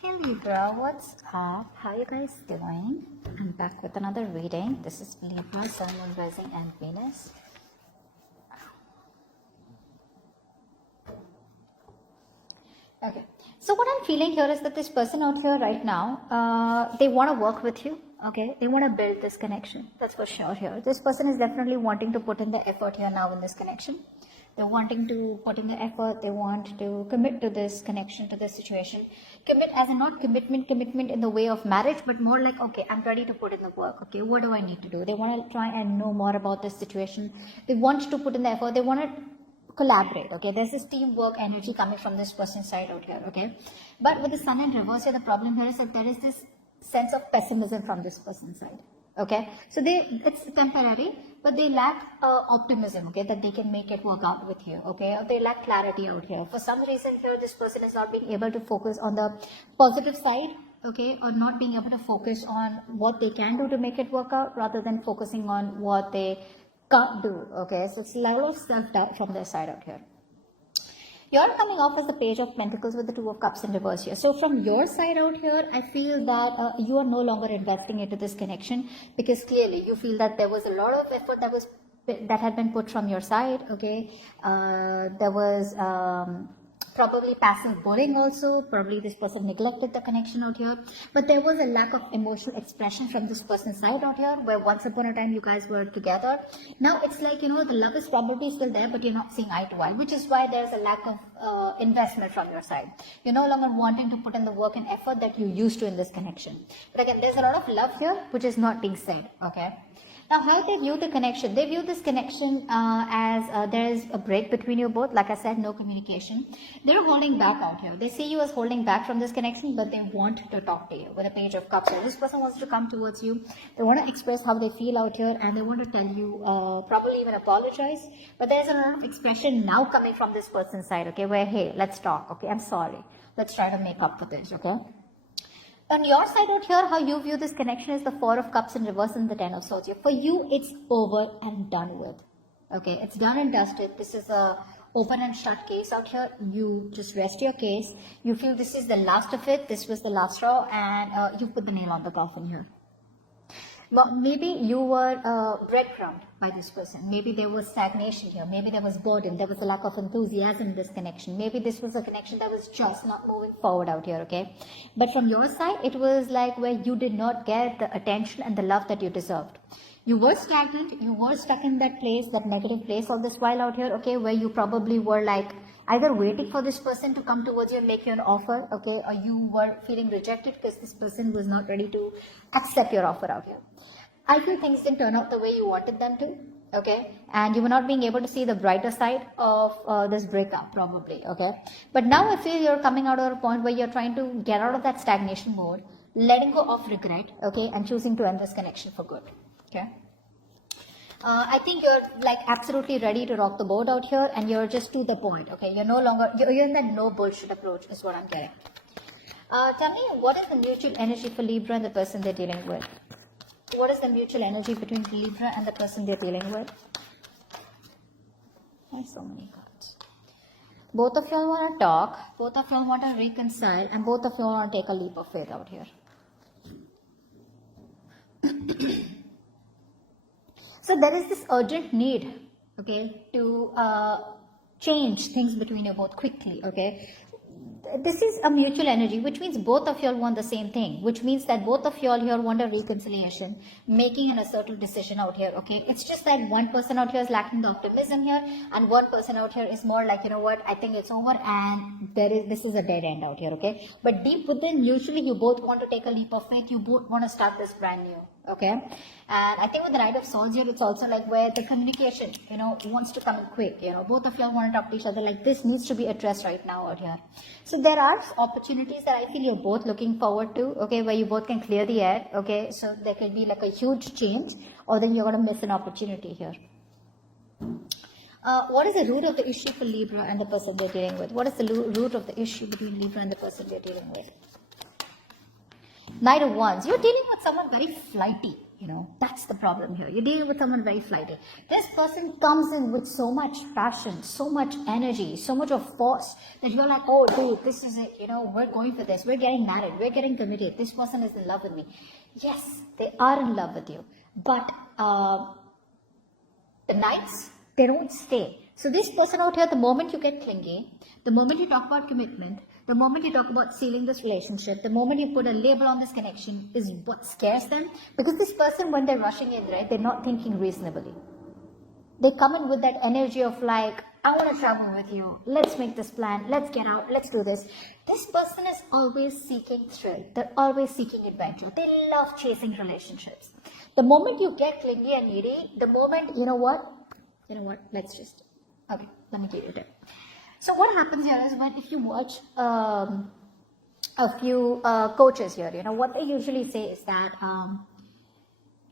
Hey Libra, what's up? How you guys doing? I'm back with another reading. This is Libra, Sun, Moon, Rising, and Venus. Okay, so what I'm feeling here is that this person out here right now, they want to work with you. Okay, they want to build this connection. That's for sure here. This person is definitely wanting to put in the effort here now in this connection. They're wanting to put in the effort. They want to commit to this connection, to this situation. Commit as in not commitment in the way of marriage, but more like, okay, I'm ready to put in the work. Okay, what do I need to do? They want to try and know more about this situation. They want to put in the effort. They want to collaborate. Okay, there's this teamwork energy coming from this person's side out here. Okay, but with the Sun in reverse here, the problem here is that there is this sense of pessimism from this person's side. Okay, so it's temporary, but they lack optimism, okay, that they can make it work out with you, okay, or they lack clarity out here. For some reason here, this person is not being able to focus on the positive side, okay, or not being able to focus on what they can do to make it work out, rather than focusing on what they can't do, okay. So it's a level of self-doubt from their side out here. You're coming off as the Page of Pentacles with the Two of Cups in reverse here. So from your side out here, I feel that you are no longer investing into this connection, because clearly you feel that there was a lot of effort that had been put from your side. Okay, there was probably passive bullying also. Probably this person neglected the connection out here, but there was a lack of emotional expression from this person's side out here, where once upon a time you guys were together. Now it's like, you know, the love is probably still there, but you're not seeing eye to eye, which is why there's a lack of investment from your side. You're no longer wanting to put in the work and effort that you used to in this connection. But again, there's a lot of love here which is not being said. Okay, now how they view the connection, they view this connection as there is a break between you both. Like I said, no communication. They're holding back out here. They see you as holding back from this connection, but they want to talk to you with a Page of Cups. So this person wants to come towards you. They want to express how they feel out here, and they want to tell you, probably even apologize. But there's a lot of expression now coming from this person's side, okay, where, hey, let's talk, okay, I'm sorry. Let's try to make up for this, okay. On your side out here, how you view this connection is the Four of Cups in reverse and the Ten of Swords here. For you, it's over and done with. Okay, it's done and dusted. This is a open and shut case out here. You just rest your case. You feel this is the last of it. This was the last straw, and you put the nail on the coffin here. Well, maybe you were breadcrumbed by this person. Maybe there was stagnation here. Maybe there was boredom. There was a lack of enthusiasm in this connection. Maybe this was a connection that was just not moving forward out here, okay? But from your side, it was like where you did not get the attention and the love that you deserved. You were stagnant. You were stuck in that place, that negative place all this while out here, okay, where you probably were like either waiting for this person to come towards you and make you an offer, okay, or you were feeling rejected because this person was not ready to accept your offer out here. I feel things didn't turn out the way you wanted them to, okay, and you were not being able to see the brighter side of this breakup probably, okay. But now I feel you're coming out of a point where you're trying to get out of that stagnation mode, letting go of regret, okay, and choosing to end this connection for good, okay. I think you're like absolutely ready to rock the boat out here, and you're just to the point, okay. You're no longer, you're in that no bullshit approach is what I'm getting. Tell me, what is the mutual energy for Libra and the person they're dealing with? What is the mutual energy between Libra and the person they're dealing with? There's so many cards. Both of y'all want to talk, both of y'all want to reconcile, and both of y'all want to take a leap of faith out here. So there is this urgent need, okay, to change things between you both quickly, okay. This is a mutual energy, which means both of y'all want the same thing, which means that both of y'all here want a reconciliation, making an assertive decision out here, okay. It's just that one person out here is lacking the optimism here, and one person out here is more like, you know what, I think it's over, and this is a dead end out here, okay. But deep within, usually you both want to take a leap of faith, you both want to start this brand new, okay. And I think with the Knight of Swords here, it's also like where the communication, you know, wants to come in quick, you know, both of y'all want to talk to each other, like this needs to be addressed right now out here. So there are opportunities that I feel you're both looking forward to, okay, where you both can clear the air, okay. So there could be like a huge change, or then you're going to miss an opportunity here. What is the root of the issue for Libra and the person they're dealing with? What is the root of the issue between Libra and the person they're dealing with? Knight of Wands. You're dealing with someone very flighty, That's the problem here. You're dealing with someone very flighty. This person comes in with so much passion, so much energy, so much of force that you're like, oh dude, this is it, we're going for this, we're getting married, we're getting committed, this person is in love with me. Yes, they are in love with you, but the nights, they don't stay. So this person out here, the moment you get clingy, the moment you talk about commitment, the moment you talk about sealing this relationship, the moment you put a label on this connection is what scares them. Because this person, when they're rushing in, right, they're not thinking reasonably. They come in with that energy of like, I want to travel with you. Let's make this plan. Let's get out. Let's do this. This person is always seeking thrill. They're always seeking adventure. They love chasing relationships. The moment you get clingy and needy, the moment, you know what, let's just, okay, let me give you a tip. So what happens here is if you watch a few coaches here, what they usually say is that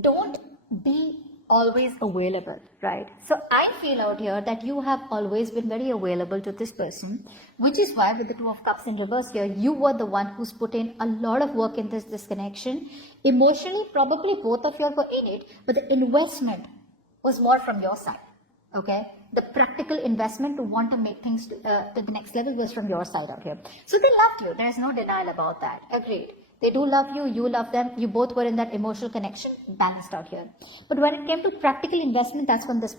don't be always available, right? So I feel out here that you have always been very available to this person, which is why with the Two of Cups in reverse here, you were the one who's put in a lot of work in this connection. Emotionally, probably both of you were in it, but the investment was more from your side, okay? The practical investment to want to make things to the next level was from your side out here. So they loved you. There's no denial about that. Agreed. They do love you. You love them. You both were in that emotional connection, balanced out here. But when it came to practical investment, that's when this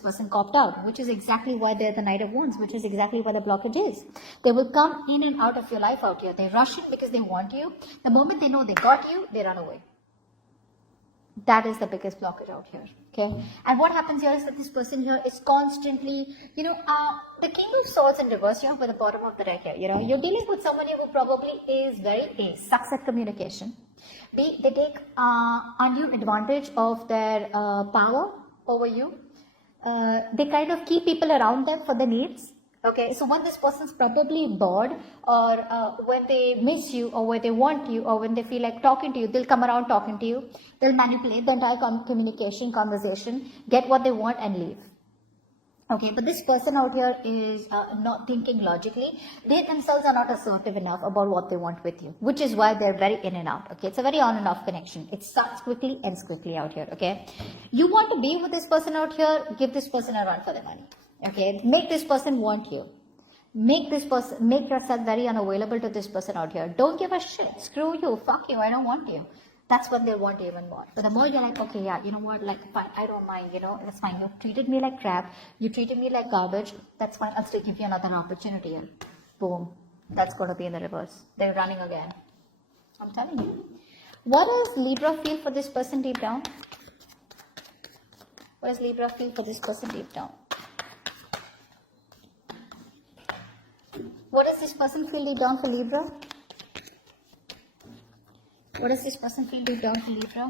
person copped out, which is exactly why they're the Knight of Wands, which is exactly where the blockage is. They will come in and out of your life out here. They rush in because they want you. The moment they know they got you, they run away. That is the biggest blockage out here, okay? And what happens here is that this person here is constantly, the King of Swords in reverse here by the bottom of the deck here, you're dealing with someone who probably is sucks at communication. They take undue advantage of their power over you. They kind of keep people around them for their needs. Okay, so when this person's probably bored or when they miss you or when they want you or when they feel like talking to you, they'll come around talking to you. They'll manipulate the entire conversation, get what they want and leave. Okay, but this person out here is not thinking logically. They themselves are not assertive enough about what they want with you, which is why they're very in and out. Okay, it's a very on and off connection. It starts quickly, ends quickly out here. Okay, you want to be with this person out here, give this person a run for their money. Okay, make this person want you. Make yourself very unavailable to this person out here. Don't give a shit. Screw you. Fuck you. I don't want you. That's when they want you even more. But the more you're like, okay, yeah, you know what, like, fine, I don't mind, it's fine. You treated me like crap. You treated me like garbage. That's fine. I'll still give you another opportunity. And boom. That's going to be in the reverse. They're running again. I'm telling you. What does Libra feel for this person deep down? What does Libra feel for this person deep down? What does this person feel deep down for Libra? What does this person feel deep down for Libra?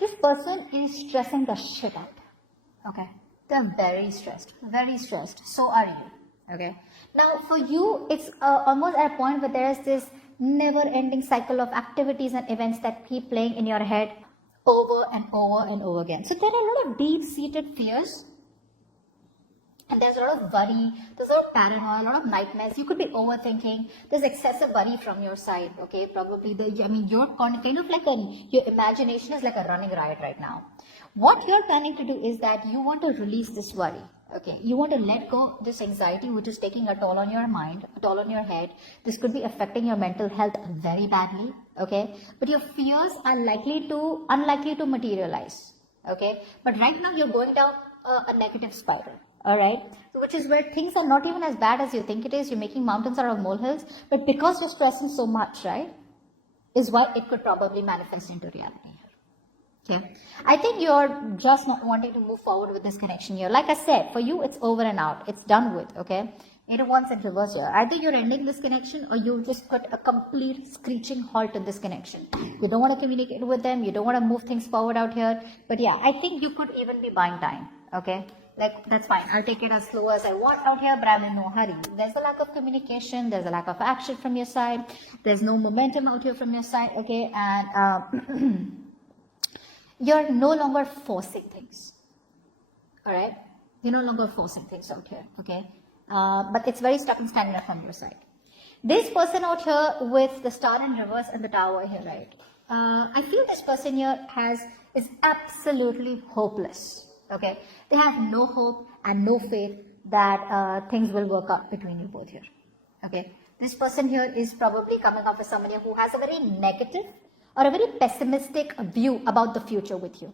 This person is stressing the shit out. Okay. They're very stressed. Very stressed. So are you. Okay. Now for you, it's almost at a point where there is this never-ending cycle of activities and events that keep playing in your head over and over and over again. So there are a lot of deep-seated fears, and there's a lot of worry, there's a lot of paranoia, a lot of nightmares. You could be overthinking. There's excessive worry from your side. Okay, probably you're kind of like your imagination is like a running riot right now. What you're planning to do is that you want to release this worry. Okay, you want to let go of this anxiety which is taking a toll on your mind, a toll on your head. This could be affecting your mental health very badly. Okay, but your fears are unlikely to materialize. Okay, but right now you're going down a negative spiral. All right, so which is where things are not even as bad as you think it is. You're making mountains out of molehills, but because you're stressing so much, right, is why it could probably manifest into reality. Okay. I think you're just not wanting to move forward with this connection here. Like I said, for you, it's over and out. It's done with, okay? 8 of Wands in reverse here. Either you're ending this connection or you just put a complete screeching halt to this connection. You don't want to communicate with them. You don't want to move things forward out here. But yeah, I think you could even be buying time, okay? Like, that's fine. I'll take it as slow as I want out here, but I'm in no hurry. There's a lack of communication. There's a lack of action from your side. There's no momentum out here from your side, okay? And you're no longer forcing things. all right? You're no longer forcing things out here, okay? But it's very stuck and standing up on your side. This person out here with the star in reverse and the tower here, right? I feel this person here is absolutely hopeless, okay? They have no hope and no faith that things will work out between you both here, okay? This person here is probably coming up with someone here who has a very negative or a very pessimistic view about the future with you.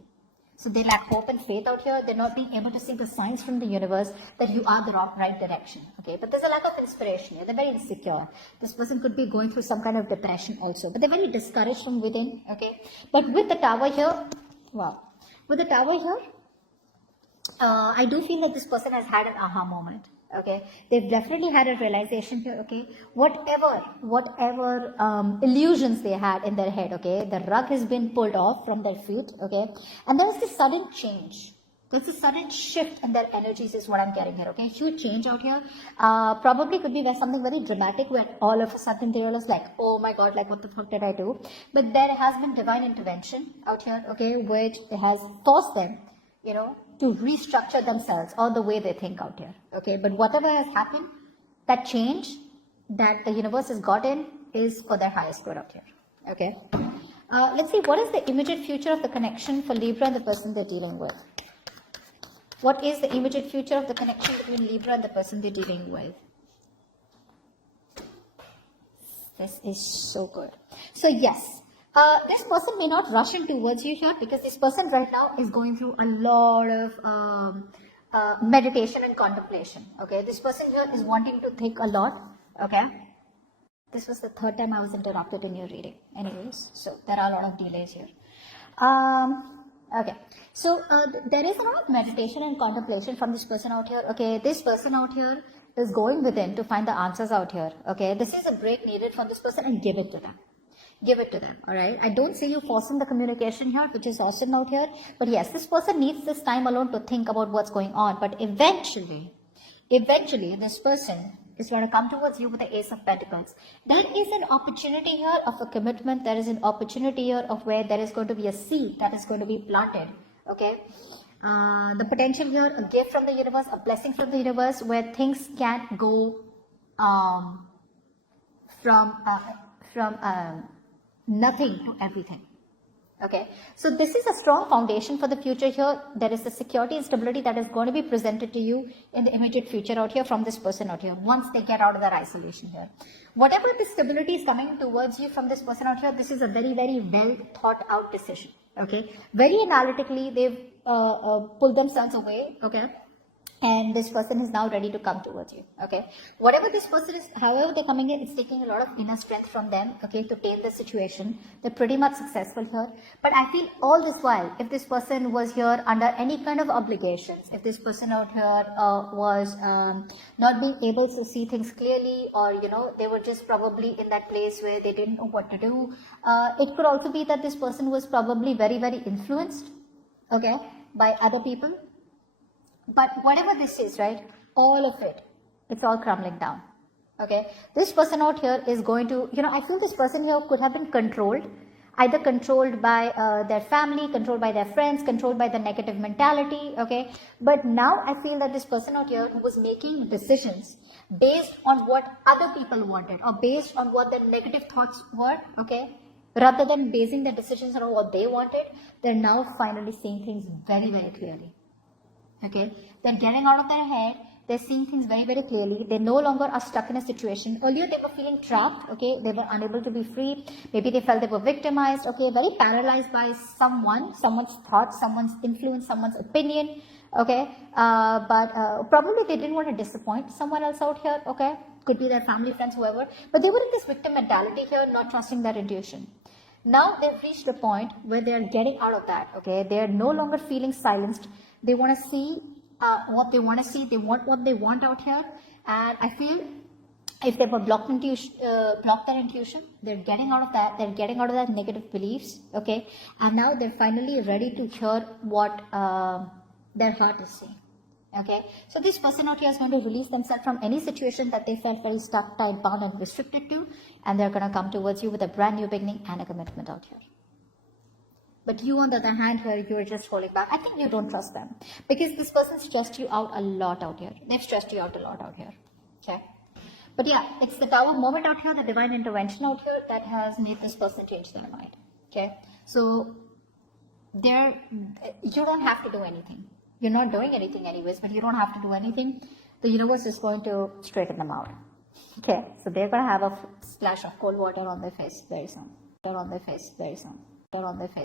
So they lack hope and faith out here. They're not being able to see the signs from the universe that you are the right direction. Okay, but there's a lack of inspiration here. They're very insecure. This person could be going through some kind of depression also, but they're very discouraged from within. Okay, but with the tower here, wow, with the tower here, I do feel that this person has had an aha moment. Okay, they've definitely had a realization here. Okay, whatever illusions they had in their head, okay, the rug has been pulled off from their feet. Okay, and there is this sudden change. There's a sudden shift in their energies is what I'm getting here. Okay, huge change out here. Probably could be where something very dramatic where all of a sudden they realize like, oh my god, like what the fuck did I do? But there has been divine intervention out here. Okay, which has forced them, you know, to restructure themselves or the way they think out here. Okay, but whatever has happened, that change that the universe has got in is for their highest good out here. Okay, let's see what is the immediate future of the connection for Libra and the person they're dealing with. What is the immediate future of the connection between Libra and the person they're dealing with? This is so good. So yes, this person may not rush in towards you here because this person right now is going through a lot of meditation and contemplation. Okay, this person here is wanting to think a lot. Okay, this was the third time I was interrupted in your reading. Anyways, so there are a lot of delays here. Okay, so there is a lot of meditation and contemplation from this person out here. Okay, this person out here is going within to find the answers out here. Okay, this is a break needed from this person and give it to them. Give it to them, all right? I don't see you forcing the communication here, which is awesome out here. But yes, this person needs this time alone to think about what's going on. But eventually, this person is going to come towards you with the Ace of Pentacles. There is an opportunity here of a commitment. There is an opportunity here of where there is going to be a seed that is going to be planted, okay? The potential here, a gift from the universe, a blessing from the universe, where things can go from nothing to everything. Okay, so this is a strong foundation for the future here. There is the security and stability that is going to be presented to you in the immediate future out here from this person out here once they get out of their isolation here. Whatever the stability is coming towards you from this person out here, this is a very, very well thought out decision. Okay, very analytically they've pulled themselves away. Okay, and this person is now ready to come towards you. Okay, whatever this person is, however they're coming in, it's taking a lot of inner strength from them, okay, to tame the situation. They're pretty much successful here. But I feel all this while, if this person was here under any kind of obligations, if this person out here was not being able to see things clearly, or you know, they were just probably in that place where they didn't know what to do, it could also be that this person was probably very, very influenced, okay, by other people. But whatever this is, right, all of it, it's all crumbling down. Okay, this person out here is going to, you know, I feel this person here could have been controlled, either controlled by their family, controlled by their friends, controlled by the negative mentality. Okay, but now I feel that this person out here who was making decisions based on what other people wanted or based on what their negative thoughts were, okay, rather than basing their decisions on what they wanted, they're now finally seeing things very, very clearly. Okay, they're getting out of their head, they're seeing things very, very clearly. They no longer are stuck in a situation. Earlier they were feeling trapped, okay, they were unable to be free. Maybe they felt they were victimized, okay, very paralyzed by someone's thoughts, someone's influence, someone's opinion, okay, but probably they didn't want to disappoint someone else out here, okay, could be their family, friends, whoever, but they were in this victim mentality here, not trusting their intuition. Now they've reached a point where they're getting out of that, okay, they're no longer feeling silenced. They want to see what they want to see. They want what they want out here. And I feel if they were blocked their intuition, they're getting out of that. They're getting out of that negative beliefs. Okay. And now they're finally ready to hear what their heart is saying. Okay. So this person out here is going to release themselves from any situation that they felt very stuck, tied, bound, and restricted to. And they're going to come towards you with a brand new beginning and a commitment out here. But you, on the other hand, here, you're just holding back. I think you don't trust them because this person stressed you out a lot out here. They've stressed you out a lot out here. Okay. But yeah, it's the Tower moment out here, the divine intervention out here that has made this person change their mind. Okay. So you don't have to do anything. You're not doing anything anyways, but you don't have to do anything. The universe is going to straighten them out. Okay. So they're going to have a splash of cold water on their face very soon. On their face very soon. On their face